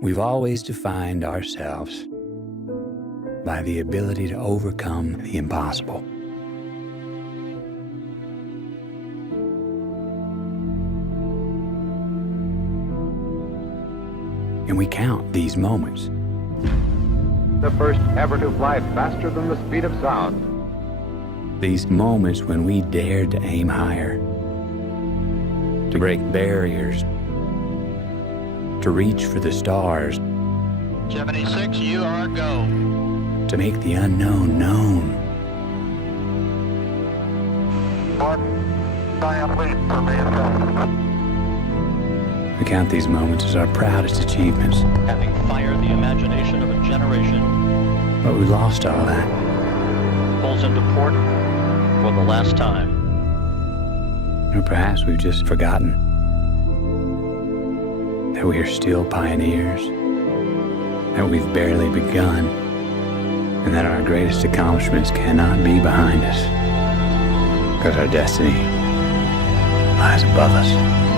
We've always defined ourselves by the ability to overcome the impossible. And we count these moments. The first ever to fly faster than the speed of sound. These moments when we dared to aim higher, to break barriers, to reach for the stars, 76, you are go. to make the unknown known. We count these moments as our proudest achievements, Having fired the imagination of a generation, but we lost all that. pulls into port for the last time. Or perhaps we've just forgotten that we are still pioneers, that we've barely begun, and that our greatest accomplishments cannot be behind us, because our destiny lies above us.